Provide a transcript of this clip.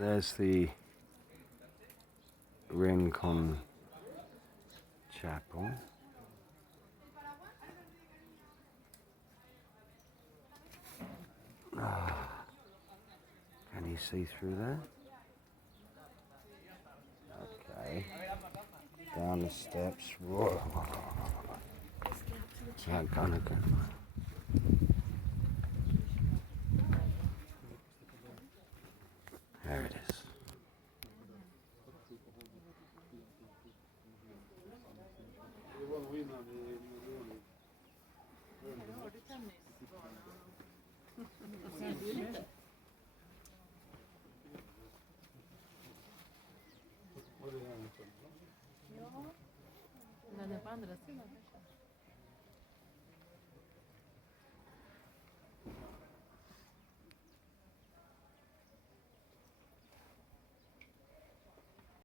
There's the Rincon Chapel. Can you see through there? Okay. Down the steps. Whoa. Yeah, gonna go. There it is. Ja, den på andra sidan.